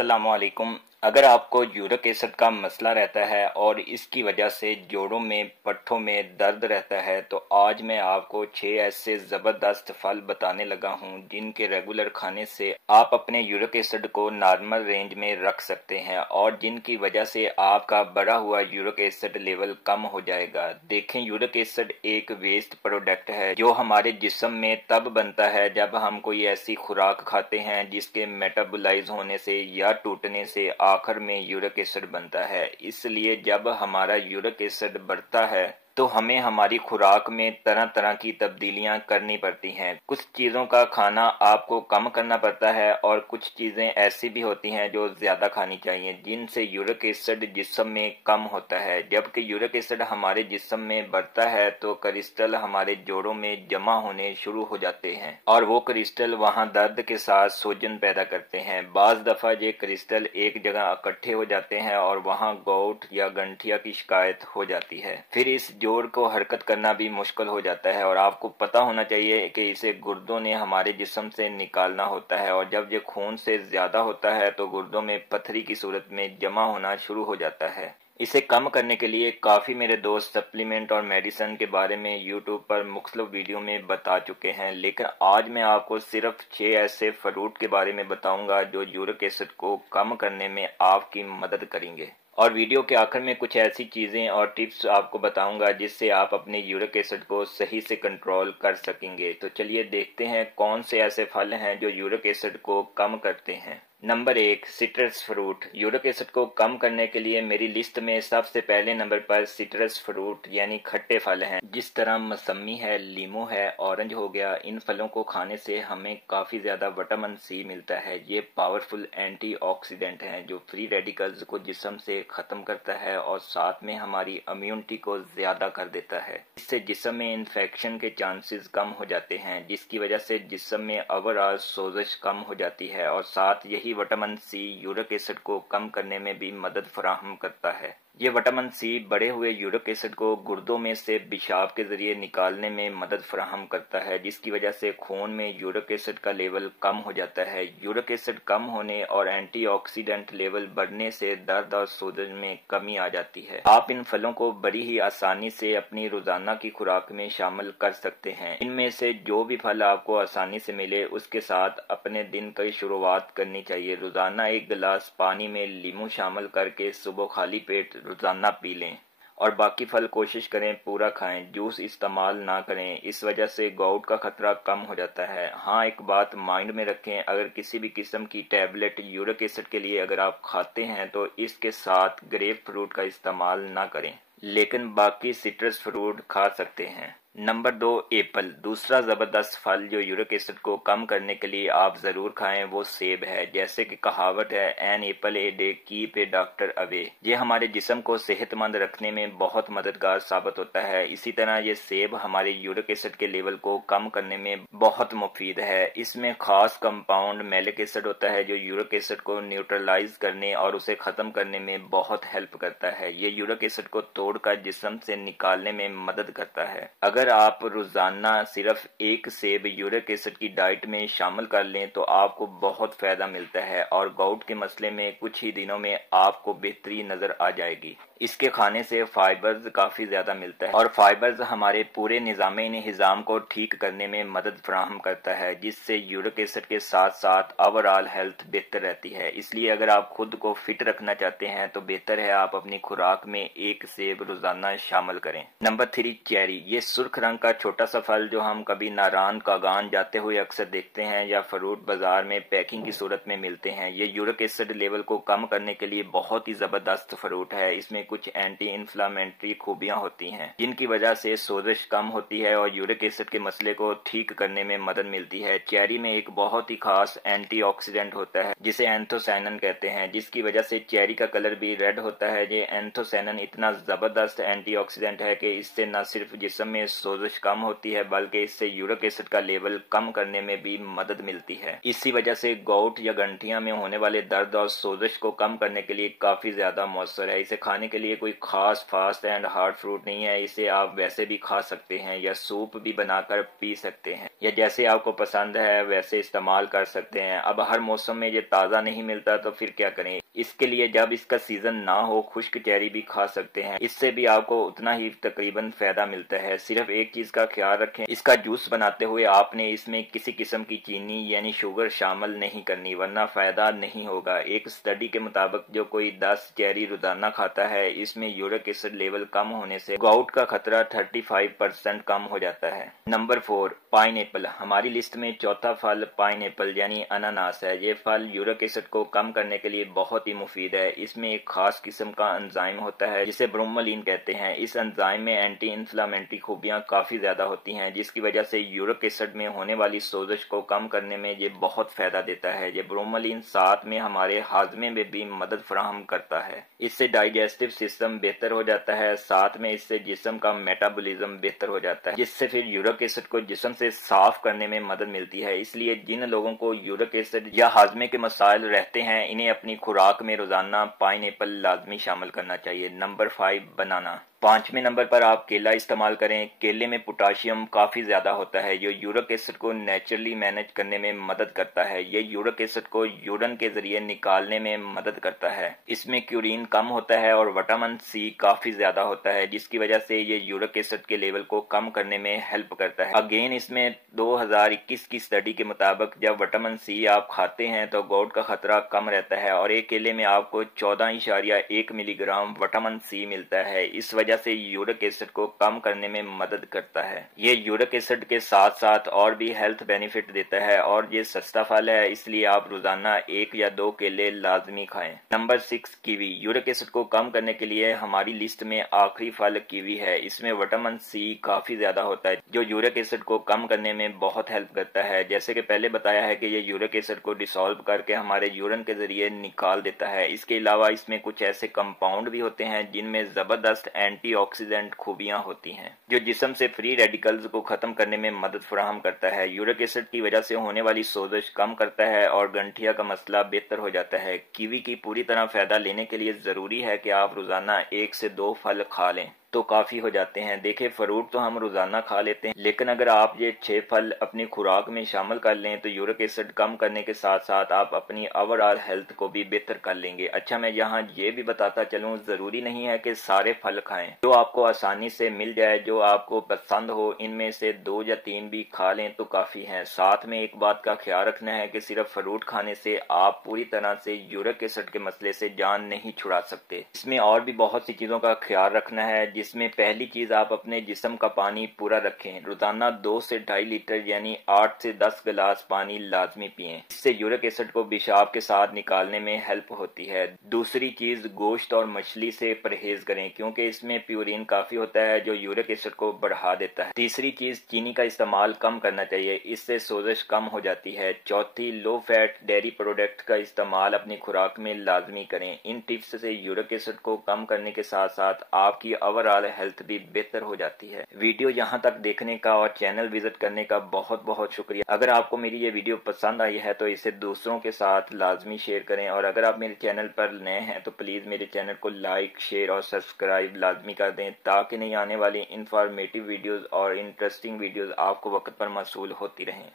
अस्सलामुअलैकुम। अगर आपको यूरिक एसिड का मसला रहता है और इसकी वजह से जोड़ों में पट्ठों में दर्द रहता है तो आज मैं आपको 6 ऐसे ज़बरदस्त फल बताने लगा हूं जिनके रेगुलर खाने से आप अपने यूरिक एसिड को नॉर्मल रेंज में रख सकते हैं और जिनकी वजह से आपका बढ़ा हुआ यूरिक एसिड लेवल कम हो जाएगा। देखें, यूरिक एसिड एक वेस्ट प्रोडक्ट है जो हमारे जिस्म में तब बनता है जब हम कोई ऐसी खुराक खाते हैं जिसके मेटाबोलाइज होने से या टूटने से आखिर में यूरिक एसिड बनता है। इसलिए जब हमारा यूरिक एसिड बढ़ता है तो हमें हमारी खुराक में तरह तरह की तब्दीलियां करनी पड़ती हैं। कुछ चीज़ों का खाना आपको कम करना पड़ता है और कुछ चीज़ें ऐसी भी होती हैं जो ज़्यादा खानी चाहिए जिनसे यूरिक एसिड जिस्म में कम होता है। जबकि यूरिक एसिड हमारे जिस्म में बढ़ता है तो क्रिस्टल हमारे जोड़ों में जमा होने शुरू हो जाते हैं और वो क्रिस्टल वहाँ दर्द के साथ सूजन पैदा करते हैं। बाज़ दफ़ा ये क्रिस्टल एक जगह इकट्ठे हो जाते हैं और वहाँ गोट या गंठिया की शिकायत हो जाती है। फिर इस जोड़ को हरकत करना भी मुश्किल हो जाता है और आपको पता होना चाहिए कि इसे गुर्दों ने हमारे जिस्म से निकालना होता है और जब ये खून से ज्यादा होता है तो गुर्दों में पथरी की सूरत में जमा होना शुरू हो जाता है। इसे कम करने के लिए काफ़ी मेरे दोस्त सप्लीमेंट और मेडिसिन के बारे में यूट्यूब पर मुख्तलिफ वीडियो में बता चुके हैं, लेकिन आज मैं आपको सिर्फ 6 ऐसे फ्रूट के बारे में बताऊंगा जो यूरिक एसिड को कम करने में आपकी मदद करेंगे। और वीडियो के आखिर में कुछ ऐसी चीज़ें और टिप्स आपको बताऊंगा जिससे आप अपने यूरिक एसिड को सही से कंट्रोल कर सकेंगे। तो चलिए देखते हैं कौन से ऐसे फल हैं जो यूरिक एसिड को कम करते हैं। Number 1, citrus fruit. Uric acid को कम करने के लिए मेरी लिस्ट में सबसे पहले नंबर पर सिट्रस फ्रूट यानी खट्टे फल हैं। जिस तरह मौसमी है, लीमू है, ऑरेंज हो गया। इन फलों को खाने से हमें काफ़ी ज़्यादा विटामिन सी मिलता है। ये पावरफुल एंटीऑक्सीडेंट हैं जो फ्री रेडिकल्स को जिस्म से ख़त्म करता है और साथ में हमारी इम्यूनिटी को ज़्यादा कर देता है। इससे जिस्म में इन्फेक्शन के चांसेस कम हो जाते हैं जिसकी वजह से जिस्म में ओवरऑल सोजिश कम हो जाती है और साथ यही विटामिन सी यूरिक एसिड को कम करने में भी मदद फराहम करता है। ये विटामिन सी बढ़े हुए यूरिक एसिड को गुर्दों में से पेशाब के जरिए निकालने में मदद फराहम करता है जिसकी वजह से खून में यूरिक एसिड का लेवल कम हो जाता है। यूरिक एसिड कम होने और एंटीऑक्सीडेंट लेवल बढ़ने से दर्द और सूजन में कमी आ जाती है। आप इन फलों को बड़ी ही आसानी से अपनी रोजाना की खुराक में शामिल कर सकते हैं। इनमें से जो भी फल आपको आसानी से मिले उसके साथ अपने दिन की शुरुआत करनी चाहिए। रोजाना 1 गिलास पानी में लीमू शामिल करके सुबह खाली पेट रोजाना पी लें और बाकी फल कोशिश करें पूरा खाएं। जूस इस्तेमाल ना करें, इस वजह से गोट का खतरा कम हो जाता है। हाँ, एक बात माइंड में रखें, अगर किसी भी किस्म की टैबलेट यूरिक एसिड के लिए अगर आप खाते हैं तो इसके साथ ग्रेप फ्रूट का इस्तेमाल ना करें, लेकिन बाकी सिट्रस फ्रूट खा सकते हैं। Number 2, Apple. दूसरा जबरदस्त फल जो यूरिक एसिड को कम करने के लिए आप जरूर खाएं वो सेब है। जैसे कि कहावत है, an apple a day keep a doctor away. ये हमारे जिस्म को सेहतमंद रखने में बहुत मददगार साबित होता है। इसी तरह ये सेब हमारे यूरिक एसिड के लेवल को कम करने में बहुत मुफीद है। इसमें खास कंपाउंड मैलिक एसिड होता है जो यूरिक एसिड को न्यूट्रलाइज करने और उसे खत्म करने में बहुत हेल्प करता है। ये यूरिक एसिड को तोड़कर जिस्म से निकालने में मदद करता है। अगर आप रोजाना सिर्फ 1 सेब यूरिक एसिड की डाइट में शामिल कर लें तो आपको बहुत फायदा मिलता है और गोट के मसले में कुछ ही दिनों में आपको बेहतरी नजर आ जाएगी। इसके खाने से फाइबर्स काफी ज्यादा मिलता है और फाइबर्स हमारे पूरे निज़ामे हिजाम को ठीक करने में मदद फराहम करता है जिससे यूरिक एसिड के साथ साथ ओवरऑल हेल्थ बेहतर रहती है। इसलिए अगर आप खुद को फिट रखना चाहते हैं तो बेहतर है आप अपनी खुराक में 1 सेब रोजाना शामिल करें। Number 3, cherry. ये सुर्ख रंग का छोटा सा फल जो हम कभी नारान कागान जाते हुए अक्सर देखते हैं या फ्रूट बाजार में पैकिंग की सूरत में मिलते हैं। ये यूरिक एसिड लेवल को कम करने के लिए बहुत ही जबरदस्त फ्रूट है। इसमें कुछ एंटी इन्फ्लामेटरी खूबियां होती हैं जिनकी वजह से सोजिश कम होती है और यूरिक एसिड के मसले को ठीक करने में मदद मिलती है। चेरी में एक बहुत ही खास एंटीऑक्सीडेंट होता है जिसे एंथोसायनिन कहते हैं जिसकी वजह से चेरी का कलर भी रेड होता है। ये एंथोसायनिन इतना जबरदस्त एंटीऑक्सीडेंट है कि इससे न सिर्फ जिस्म में सोजिश कम होती है, बल्कि इससे यूरिक एसिड का लेवल कम करने में भी मदद मिलती है। इसी वजह से गोट या गंठिया में होने वाले दर्द और सोजिश को कम करने के लिए काफी ज्यादा मौसर है। इसे खाने के लिए कोई खास फास्ट एंड हार्ड फ्रूट नहीं है। इसे आप वैसे भी खा सकते हैं या सूप भी बनाकर पी सकते हैं, या जैसे आपको पसंद है वैसे इस्तेमाल कर सकते हैं। अब हर मौसम में ये ताज़ा नहीं मिलता तो फिर क्या करें। इसके लिए जब इसका सीजन ना हो खुश्क चेरी भी खा सकते हैं। इससे भी आपको उतना ही तकरीबन फायदा मिलता है। सिर्फ एक चीज का ख्याल रखें, इसका जूस बनाते हुए आपने इसमें किसी किस्म की चीनी यानी शुगर शामिल नहीं करनी, वरना फायदा नहीं होगा। एक स्टडी के मुताबिक जो कोई 10 चेरी रोजाना खाता है, इसमें यूरिक एसिड लेवल कम होने से गाउट का खतरा 35% कम हो जाता है। Number 4, pineapple. हमारी लिस्ट में चौथा फल पाइनएप्पल यानी अनानास है। ये फल यूरिक एसिड को कम करने के लिए बहुत ही मुफीद है। इसमें एक खास किस्म का एंजाइम होता है जिसे ब्रोमोलिन कहते हैं। इस एंजाइम में एंटी इन्फ्लामेटरी खूबियां काफी ज्यादा होती हैं, जिसकी वजह से यूरिक एसिड में होने वाली सोजिश को कम करने में ये बहुत फायदा देता है। ये ब्रोमोलिन साथ में हमारे हाजमे में भी मदद फराहम करता है। इससे डाइजेस्टिव सिस्टम बेहतर हो जाता है, साथ में इससे जिस्म का मेटाबॉलिज्म बेहतर हो जाता है, जिससे फिर यूरिक एसिड को जिस्म से साफ करने में मदद मिलती है। इसलिए जिन लोगों को यूरिक एसिड या हाजमे के मसाइल रहते हैं, इन्हें अपनी खुराक में रोजाना पाइनएप्पल लाजमी शामिल करना चाहिए। नंबर 5, बनाना। 5वें नंबर पर आप केला इस्तेमाल करें। केले में पोटाशियम काफी ज्यादा होता है जो यूरिक एसिड को नेचुरली मैनेज करने में मदद करता है। ये यूरिक एसिड को यूरिन के जरिए निकालने में मदद करता है। इसमें क्यूरीन कम होता है और विटामिन सी काफी ज्यादा होता है, जिसकी वजह से ये यूरिक एसिड के लेवल को कम करने में हेल्प करता है। अगेन इसमें 2021 की स्टडी के मुताबिक जब विटामिन सी आप खाते हैं तो गोट का खतरा कम रहता है और एक केले में आपको 14.1 मिलीग्राम विटामिन सी मिलता है। इस वजह से यूरिक एसिड को कम करने में मदद करता है। ये यूरिक एसिड के साथ साथ और भी हेल्थ बेनिफिट देता है और ये सस्ता फल है, इसलिए आप रोजाना 1 या 2 केले लाजमी खाएं। Number 6, kiwi. यूरिक एसिड को कम करने के लिए हमारी लिस्ट में आखिरी फल कीवी है। इसमें विटामिन सी काफी ज्यादा होता है जो यूरिक एसिड को कम करने में बहुत हेल्प करता है। जैसे कि पहले बताया है कि ये यूरिक एसिड को डिसॉल्व करके हमारे यूरिन के जरिए निकाल देता है। इसके अलावा इसमें कुछ ऐसे कंपाउंड भी होते हैं जिनमें जबरदस्त एंटीऑक्सीडेंट खूबियां होती हैं जो जिस्म से फ्री रेडिकल्स को खत्म करने में मदद फराहम करता है। यूरिक एसिड की वजह से होने वाली सोजिश कम करता है और गंठिया का मसला बेहतर हो जाता है। कीवी की पूरी तरह फायदा लेने के लिए जरूरी है कि आप रोजाना 1 से 2 फल खा लें तो काफी हो जाते हैं। देखिए, फ्रूट तो हम रोजाना खा लेते हैं, लेकिन अगर आप ये 6 फल अपनी खुराक में शामिल कर लें तो यूरिक एसिड कम करने के साथ साथ आप अपनी ओवरऑल हेल्थ को भी बेहतर कर लेंगे। अच्छा, मैं यहाँ ये भी बताता चलूँ, जरूरी नहीं है कि सारे फल खाएं। जो आपको आसानी से मिल जाए, जो आपको पसंद हो, इनमें से 2 या 3 भी खा लें तो काफी है। साथ में एक बात का ख्याल रखना है कि सिर्फ फ्रूट खाने से आप पूरी तरह से यूरिक एसिड के मसले से जान नहीं छुड़ा सकते। इसमें और भी बहुत सी चीजों का ख्याल रखना है, जिसमें पहली चीज आप अपने जिस्म का पानी पूरा रखें। रोजाना 2 से 2.5 लीटर यानी 8 से 10 गिलास पानी लाजमी पिएं। इससे यूरिक एसिड को पेशाब के साथ निकालने में हेल्प होती है। दूसरी चीज, गोश्त और मछली से परहेज करें क्योंकि इसमें प्यूरिन काफी होता है जो यूरिक एसिड को बढ़ा देता है। तीसरी चीज, चीनी का इस्तेमाल कम करना चाहिए, इससे सोजिश कम हो जाती है। चौथी, लो फैट डेयरी प्रोडक्ट का इस्तेमाल अपनी खुराक में लाजमी करें। इन टिप्स से यूरिक एसिड को कम करने के साथ साथ आपकी ओवरऑल हेल्थ भी बेहतर हो जाती है। वीडियो यहाँ तक देखने का और चैनल विजिट करने का बहुत बहुत शुक्रिया। अगर आपको मेरी ये वीडियो पसंद आई है तो इसे दूसरों के साथ लाजमी शेयर करें और अगर आप मेरे चैनल पर नए हैं तो प्लीज मेरे चैनल को लाइक, शेयर और सब्सक्राइब लाजमी कर दें ताकि नई आने वाली इंफॉर्मेटिव वीडियोस और इंटरेस्टिंग वीडियोस आपको वक्त पर मौसूल होती रहें।